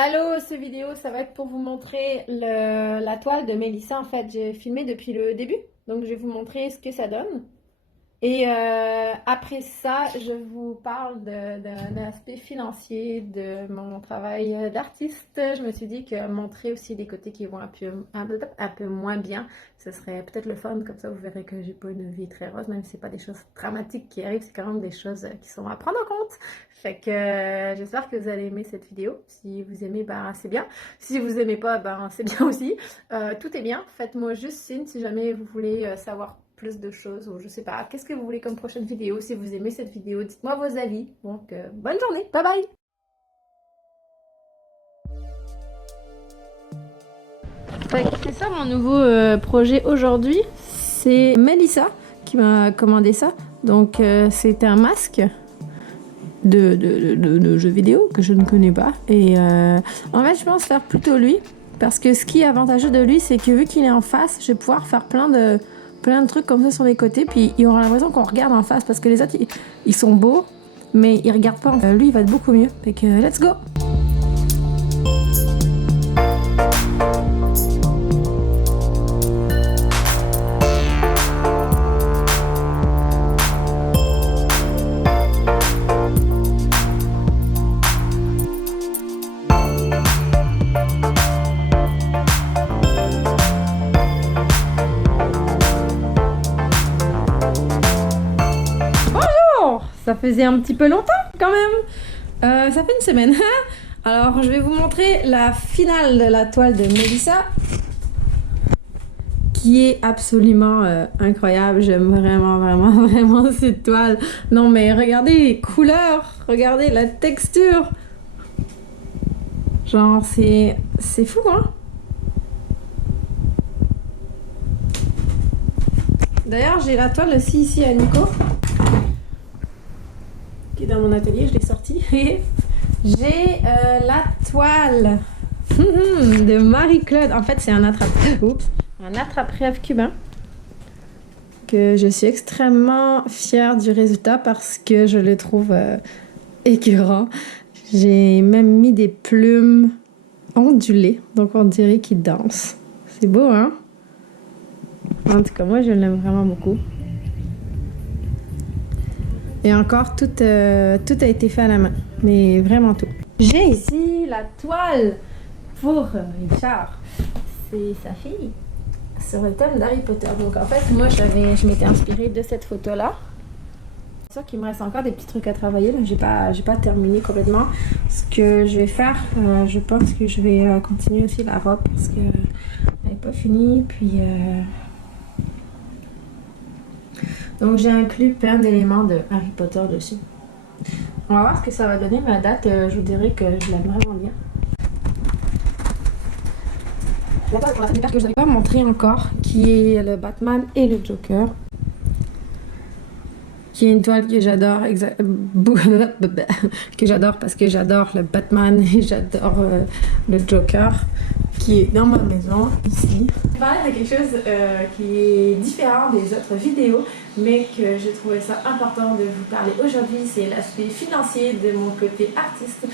Allô, cette vidéo, ça va être pour vous montrer la toile de Mélissa. En fait, j'ai filmé depuis le début, donc je vais vous montrer ce que ça donne. Et après ça, je vous parle d'un aspect financier de mon travail d'artiste. Je me suis dit que montrer aussi des côtés qui vont un peu moins bien, ce serait peut-être le fun. Comme ça, vous verrez que j'ai pas une vie très rose, même si c'est pas des choses dramatiques qui arrivent, c'est quand même des choses qui sont à prendre en compte. Fait que j'espère que vous allez aimer cette vidéo. Si vous aimez, ben c'est bien. Si vous aimez pas, ben c'est bien aussi. Tout est bien. Faites-moi juste signe si jamais vous voulez savoir plus de choses ou je sais pas. Qu'est-ce que vous voulez comme prochaine vidéo? Si vous aimez cette vidéo, dites-moi vos avis. Donc, bonne journée. Bye bye! C'est ça mon nouveau projet aujourd'hui. C'est Mélissa qui m'a commandé ça. Donc, c'est un masque de jeux vidéo que je ne connais pas. Et en fait, je pense faire plutôt lui. Parce que ce qui est avantageux de lui, c'est que vu qu'il est en face, je vais pouvoir faire plein de trucs comme ça sur les côtés. Puis il aura l'impression qu'on regarde en face. Parce que les autres, ils sont beaux, mais ils regardent pas. Lui, il va être beaucoup mieux. Fait que let's go! Ça faisait un petit peu longtemps quand même. Ça fait une semaine. Alors je vais vous montrer la finale de la toile de Mélissa, qui est absolument incroyable. J'aime vraiment cette toile. Non mais regardez les couleurs, regardez la texture. Genre c'est fou hein. D'ailleurs j'ai la toile aussi ici à Nico, qui est dans mon atelier, je l'ai sortie. J'ai la toile de Marie-Claude. En fait, c'est un attrape-rêve cubain que je suis extrêmement fière du résultat parce que je le trouve écœurant. J'ai même mis des plumes ondulées, donc on dirait qu'il danse. C'est beau, hein? En tout cas, moi, je l'aime vraiment beaucoup. Et encore, tout a été fait à la main. Mais vraiment tout. J'ai ici la toile pour Richard. C'est sa fille. Sur le thème d'Harry Potter. Donc en fait, moi, je m'étais inspirée de cette photo-là. C'est sûr qu'il me reste encore des petits trucs à travailler. J'ai pas terminé complètement. Ce que je vais faire, je pense que je vais continuer aussi la robe parce que elle n'est pas finie. Puis... Donc j'ai inclus plein d'éléments de Harry Potter dessus. On va voir ce que ça va donner, mais à date, je vous dirais que je l'aime vraiment bien. La toile pour la que je n'avais pas montré encore, qui est le Batman et le Joker. Qui est une toile que j'adore, que j'adore parce que j'adore le Batman et j'adore le Joker, qui est dans ma maison, ici. Je vais parler de quelque chose qui est différent des autres vidéos, mais que j'ai trouvé ça important de vous parler aujourd'hui, c'est l'aspect financier de mon côté artiste.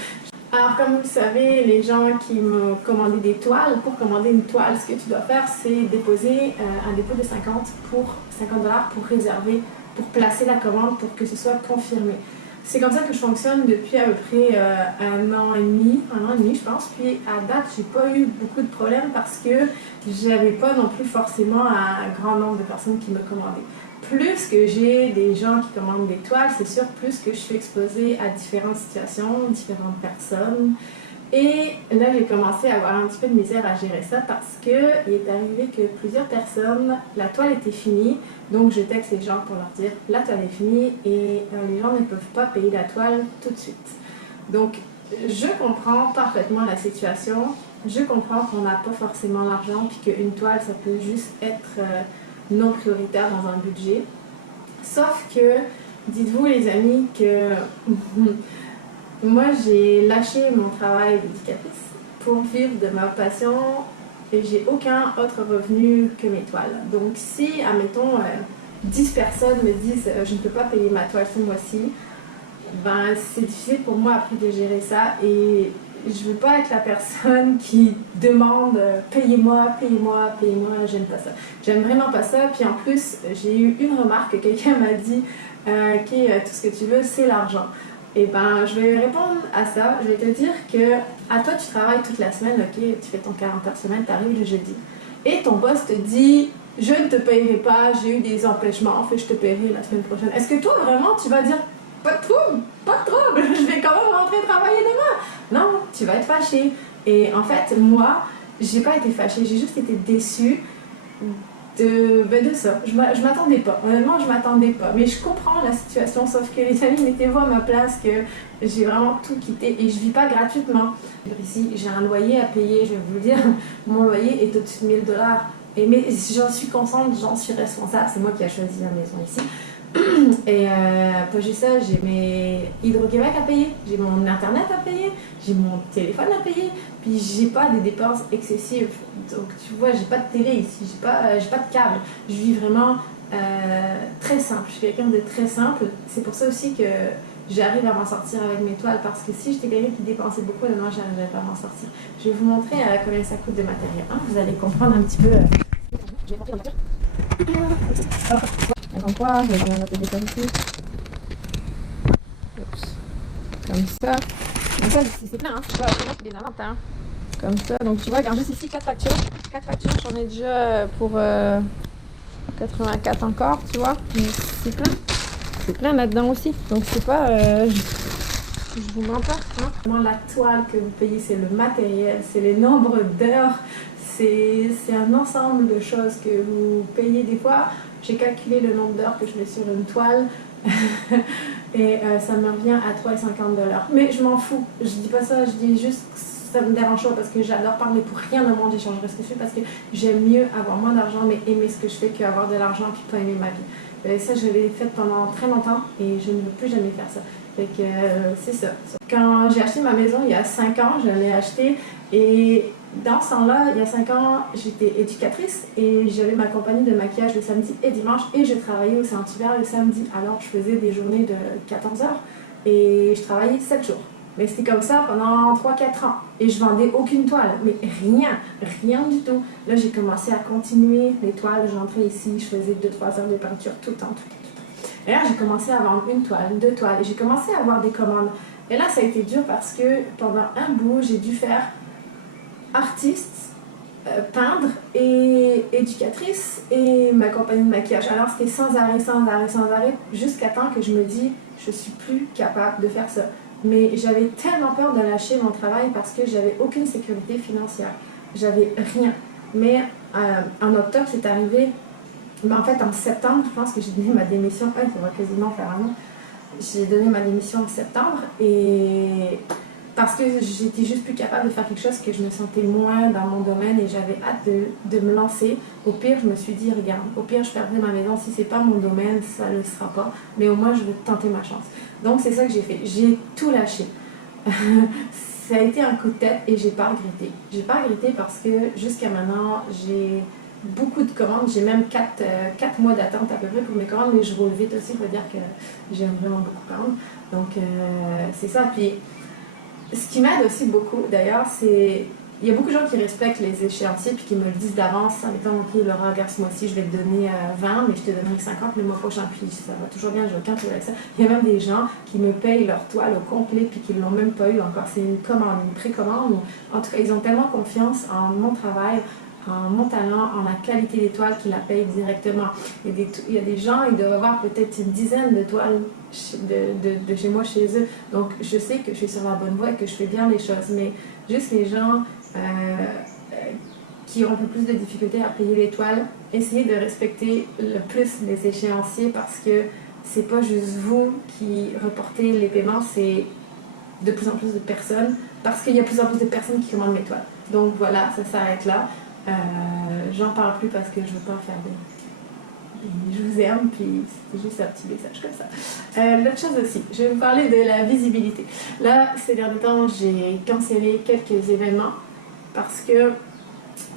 Alors, comme vous le savez, les gens qui m'ont commandé des toiles, pour commander une toile, ce que tu dois faire, c'est déposer un dépôt de 50 $ pour réserver, pour placer la commande, pour que ce soit confirmé. C'est comme ça que je fonctionne depuis à peu près un an et demi, je pense. Puis à date, j'ai pas eu beaucoup de problèmes parce que j'avais pas non plus forcément un grand nombre de personnes qui me commandaient. Plus que j'ai des gens qui commandent des toiles, c'est sûr, plus que je suis exposée à différentes situations, différentes personnes. Et là, j'ai commencé à avoir un petit peu de misère à gérer ça parce qu'il est arrivé que plusieurs personnes, la toile était finie, donc je texte les gens pour leur dire la toile est finie et les gens ne peuvent pas payer la toile tout de suite. Donc, je comprends parfaitement la situation, je comprends qu'on n'a pas forcément l'argent puis qu'une toile, ça peut juste être non prioritaire dans un budget. Sauf que, dites-vous les amis que... Moi, j'ai lâché mon travail d'éducatrice pour vivre de ma passion et j'ai aucun autre revenu que mes toiles. Donc, si, admettons, 10 personnes me disent je ne peux pas payer ma toile ce mois-ci, ben, c'est difficile pour moi après de gérer ça et je veux pas être la personne qui demande payez-moi, payez-moi, payez-moi, j'aime pas ça. J'aime vraiment pas ça. Puis en plus, j'ai eu une remarque que quelqu'un m'a dit tout ce que tu veux, c'est l'argent. Et ben, je vais répondre à ça. Je vais te dire que à toi, tu travailles toute la semaine, ok, tu fais ton 40 heures semaine, tu arrives le jeudi. Et ton boss te dit je ne te payerai pas, j'ai eu des empêchements, en fait, je te paierai la semaine prochaine. Est-ce que toi, vraiment, tu vas dire pas de trouble, pas de trouble, je vais quand même rentrer travailler demain? Non, tu vas être fâché. Et en fait, moi, j'ai pas été fâchée, j'ai juste été déçue de ça. Je m'attendais pas. Honnêtement, je m'attendais pas. Mais je comprends la situation, sauf que les amis, mettez-vous à ma place que j'ai vraiment tout quitté et je vis pas gratuitement. Ici, j'ai un loyer à payer, je vais vous le dire. Mon loyer est au-dessus de 1000 $. Mais j'en suis consciente, j'en suis responsable. C'est moi qui ai choisi la maison ici. Et pas juste ça, j'ai mes Hydro-Québec à payer, j'ai mon internet à payer, j'ai mon téléphone à payer, puis j'ai pas des dépenses excessives. Donc tu vois, j'ai pas de télé ici, j'ai pas de câble. Je vis vraiment très simple. Je suis quelqu'un de très simple. C'est pour ça aussi que j'arrive à m'en sortir avec mes toiles, parce que si j'étais quelqu'un qui dépensait beaucoup, non, j'arriverais pas à m'en sortir. Je vais vous montrer combien ça coûte de matériel. Vous allez comprendre un petit peu. Je vais montrer la matière. Comme quoi, je vais mettre des ici. Comme ça. Donc ça, c'est plein, hein. C'est pas des inventes, hein. Comme ça. Donc tu vois, regarde juste ici, 4 factures. 4 factures, j'en ai déjà pour 84 encore, tu vois. Mais c'est plein. C'est plein là-dedans aussi. Donc c'est pas... je vous mens pas, hein. Vraiment, la toile que vous payez, c'est le matériel, c'est les nombres d'heures. C'est un ensemble de choses que vous payez des fois. J'ai calculé le nombre d'heures que je mets sur une toile et ça me revient à 3,50 $. Mais je m'en fous. Je dis pas ça, je dis juste que ça me dérange pas parce que j'adore parler. Pour rien au monde j'échangerai ce que je fais parce que j'aime mieux avoir moins d'argent mais aimer ce que je fais qu'avoir de l'argent puis pas aimer ma vie. Ça, je l'ai fait pendant très longtemps et je ne veux plus jamais faire ça. Fait que c'est ça. Quand j'ai acheté ma maison il y a 5 ans, je l'ai achetée et dans ce temps-là, il y a 5 ans, j'étais éducatrice et j'avais ma compagnie de maquillage le samedi et dimanche et je travaillais au Saint-Hubert le samedi. Alors je faisais des journées de 14 heures et je travaillais 7 jours. Mais c'était comme ça pendant 3-4 ans et je vendais aucune toile, mais rien du tout. Là, j'ai commencé à continuer les toiles, j'entrais ici, je faisais 2-3 heures de peinture tout le temps. Et là, j'ai commencé à vendre une toile, 2 toiles et j'ai commencé à avoir des commandes. Et là, ça a été dur parce que pendant un bout, j'ai dû faire artiste, peindre et éducatrice et ma compagnie de maquillage. Alors c'était sans arrêt, jusqu'à temps que je me dis je suis plus capable de faire ça. Mais j'avais tellement peur de lâcher mon travail parce que j'avais aucune sécurité financière. J'avais rien. Mais en octobre, c'est arrivé. Mais en fait, en septembre, je pense que j'ai donné ma démission. Il faudra quasiment faire un an. J'ai donné ma démission en septembre et parce que j'étais juste plus capable de faire quelque chose que je me sentais moins dans mon domaine et j'avais hâte de me lancer. Au pire, je me suis dit, regarde, au pire, je perdrai ma maison. Si c'est pas mon domaine, ça ne le sera pas. Mais au moins, je vais tenter ma chance. Donc, c'est ça que j'ai fait. J'ai tout lâché. Ça a été un coup de tête et j'ai pas regretté. J'ai pas regretté parce que jusqu'à maintenant, j'ai beaucoup de commandes. J'ai même 4 mois d'attente à peu près pour mes commandes, mais je roule vite aussi. Il faut dire que j'aime vraiment beaucoup prendre. Donc, c'est ça. Puis, ce qui m'aide aussi beaucoup, d'ailleurs, c'est... Il y a beaucoup de gens qui respectent les échéanciers puis qui me le disent d'avance en étant ok, Laura, regarde, ce mois-ci, je vais te donner 20, mais je te donnerai 50 le mois prochain, puis ça va toujours bien, j'ai aucun problème avec ça. Il y a même des gens qui me payent leur toile au complet puis qui ne l'ont même pas eu encore. C'est une commande, une précommande. En tout cas, ils ont tellement confiance en mon travail, en mon talent, en la qualité des toiles qu'ils la payent directement. Il y a des gens, ils doivent avoir peut-être une dizaine de toiles de chez moi, chez eux. Donc, je sais que je suis sur la bonne voie et que je fais bien les choses, mais juste les gens qui ont un peu plus de difficultés à payer les toiles, essayez de respecter le plus les échéanciers parce que c'est pas juste vous qui reportez les paiements, c'est de plus en plus de personnes parce qu'il y a de plus en plus de personnes qui commandent mes toiles. Donc voilà, ça s'arrête là. J'en parle plus parce que je veux pas faire je vous aime, puis c'était juste un petit message comme ça. L'autre chose aussi, je vais vous parler de la visibilité. Là, ces derniers temps, j'ai cancellé quelques événements parce que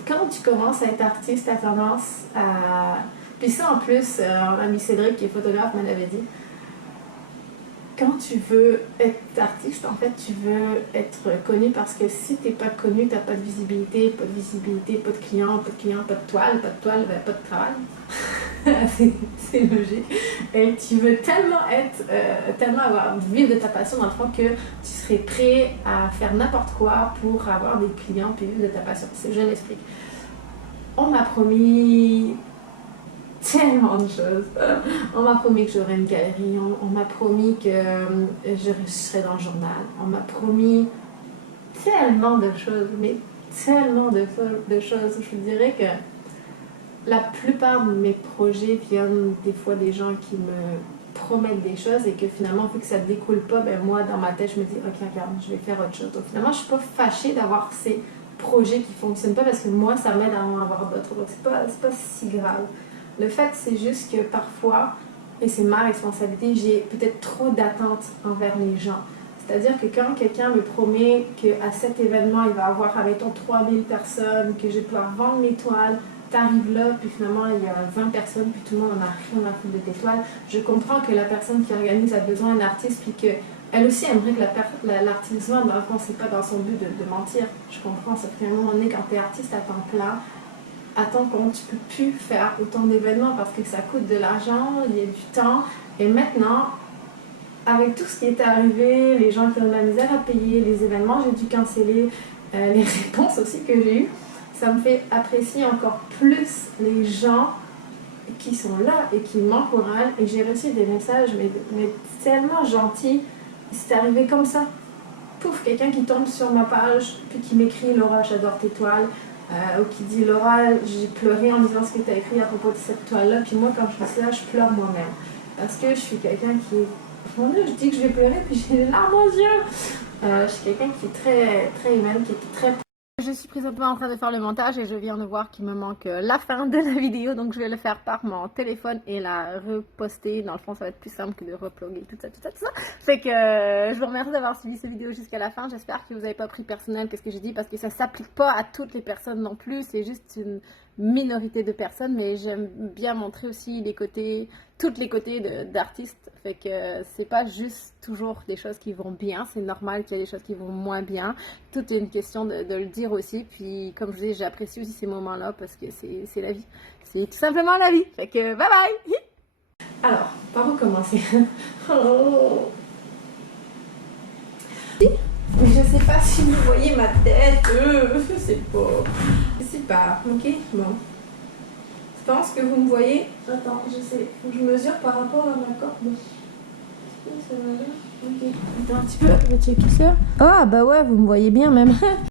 quand tu commences à être artiste, tu as tendance à... Puis ça, en plus, mon ami Cédric, qui est photographe, me l'avait dit. quand tu veux être artiste, en fait, tu veux être connu parce que si t'es pas connu, t'as pas de visibilité, pas de clients, pas de toile, ben, pas de travail. C'est logique. Et tu veux tellement vivre de ta passion dans le fond que tu serais prêt à faire n'importe quoi pour avoir des clients puis vivre de ta passion. Je l'explique. On m'a promis tellement de choses. On m'a promis que j'aurais une galerie, on m'a promis que je serais dans le journal, on m'a promis tellement de choses, mais tellement de choses. Je vous dirais que la plupart de mes projets viennent des fois des gens qui me promettent des choses et que finalement, vu que ça ne découle pas, ben moi, dans ma tête, je me dis, ok, regarde, je vais faire autre chose. Donc finalement, je ne suis pas fâchée d'avoir ces projets qui ne fonctionnent pas parce que moi, ça m'aide à en avoir d'autres. Donc c'est pas si grave. Le fait, c'est juste que parfois, et c'est ma responsabilité, j'ai peut-être trop d'attentes envers les gens. C'est-à-dire que quand quelqu'un me promet qu'à cet événement, il va avoir, admettons, 3000 personnes, que je vais pouvoir vendre mes toiles, t'arrives là, puis finalement, il y a 20 personnes, puis tout le monde en a rien à foutre de tes toiles. Je comprends que la personne qui organise a besoin d'un artiste, puis qu'elle aussi aimerait que l'artiste vende. Dans le fond, c'est pas dans son but de mentir. Je comprends, sauf qu'à un moment donné, quand t'es artiste à temps plein, à ton compte, tu peux plus faire autant d'événements parce que ça coûte de l'argent, il y a du temps. Et maintenant, avec tout ce qui est arrivé, les gens qui ont de la misère à payer, les événements, j'ai dû canceller, les réponses aussi que j'ai eues, ça me fait apprécier encore plus les gens qui sont là et qui m'encouragent. Et j'ai reçu des messages, mais tellement gentils. C'est arrivé comme ça. Pouf, quelqu'un qui tombe sur ma page, puis qui m'écrit « Laura, j'adore tes toiles ». Ou qui dit Laura, j'ai pleuré en lisant ce que tu as écrit à propos de cette toile-là, puis moi quand je dis ça, je pleure moi-même. Parce que je suis quelqu'un qui est. Mon Dieu, je dis que je vais pleurer, puis j'ai les larmes aux yeux. Je suis quelqu'un qui est très, très humaine, qui est très. Je suis présentement en train de faire le montage et je viens de voir qu'il me manque la fin de la vidéo, donc je vais le faire par mon téléphone et la reposter. Dans le fond, ça va être plus simple que de reploguer tout ça. Fait que je vous remercie d'avoir suivi cette vidéo jusqu'à la fin. J'espère que vous n'avez pas pris personnel ce que j'ai dit parce que ça s'applique pas à toutes les personnes non plus. C'est juste une minorité de personnes, mais j'aime bien montrer aussi tous les côtés d'artistes. Fait que c'est pas juste toujours des choses qui vont bien, c'est normal qu'il y ait des choses qui vont moins bien. Tout est une question de le dire aussi. Puis comme je dis, j'apprécie aussi ces moments-là parce que c'est la vie. C'est tout simplement la vie. Fait que bye bye! Alors, par où commencer? Oh. Mais je sais pas si vous voyez ma tête. Je sais pas. Je sais pas. Ok? Bon. Je pense que vous me voyez. Attends, je sais. Faut que je mesure par rapport à ma corde. Ok. Attends un petit peu. On va checker ça. Ah, bah ouais, vous me voyez bien même.